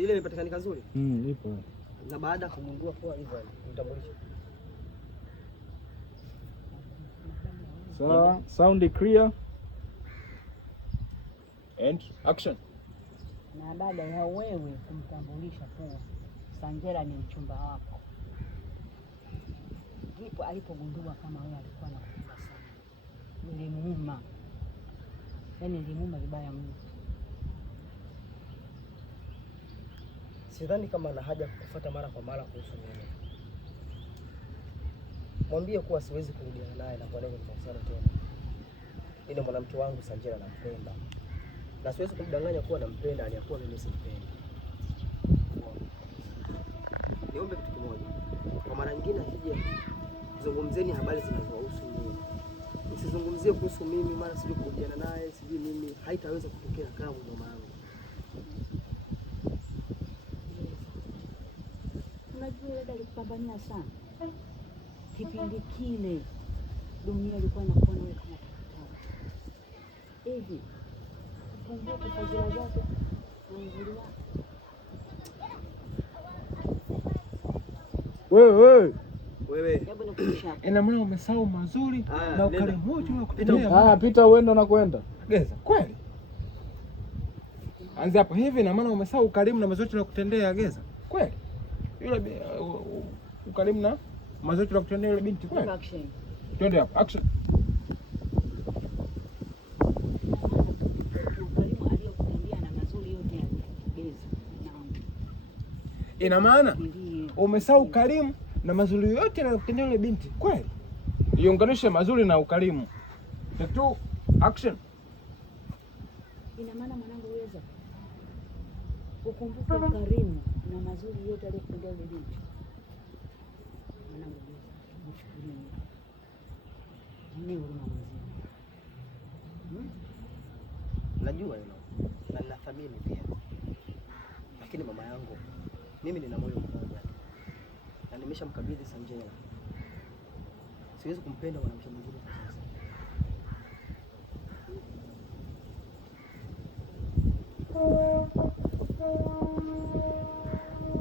Si ile imepatikana nzuri? Ipo. Na baada ya kumundua kwa hivyo nitambulisha. Sawa, sound clear. And action. Na baada ya wewe kumtambulisha tu Sanjera ni mchumba wako, ndipo alipogundua kama wewe alikuwa anakupenda sana. Nilimuuma, yaani nilimuuma vibaya mno. Sidhani kama ana haja kukufuata mara kwa mara kuhusu mimi. Mwambie kuwa siwezi kurudiana naye na kuwa naye kwenye mahusiano tena. Ile mwanamke wangu Sanjera nampenda. Na siwezi kumdanganya kuwa nampenda aliyakuwa mimi simpendi. Niombe kitu kimoja. Kwa mara nyingine asije zungumzeni habari zinazohusu mimi. Msizungumzie kuhusu mimi mara sijui kurudiana naye, sijui mimi, haitaweza kutokea kama mama yangu. Unajua dada alikupambania sana. Kipindi kile dunia ilikuwa inakuona wewe kama takataka. Hivi kumbuka fadhila zake na uzuri wake. Wewe. Hebu nikukumbusha. Ina maana umesahau mazuri na ukarimu wote wa kutendea. Pita uende na kwenda. Geza, kweli? Anza hapo. Hivi ina maana umesahau ukarimu na mazuri na kutendea Geza. Kweli? Yule ukarimu na mazuri na kutendea yule binti kweli? Action. Twende hapo. Action. Ukarimu aliyokutendea na mazuri yote ya Geza. Ina maana umesahau ukarimu na mazuri yote yanayokutendea yule binti kweli? Iunganishe mazuri na ukarimu. Take two, action. Ina maana mwanangu Weza, ukumbuke ukarimu na mazuri yote aliyokutendea yule binti. Mwanangu Weza, mchukulie ni huruma mzima. Najua hilo. Na ninathamini pia. Lakini mama yangu, mimi nina moyo mmoja. Na nimeshamkabidhi Sanjera. Siwezi kumpenda mwanamke mwingine.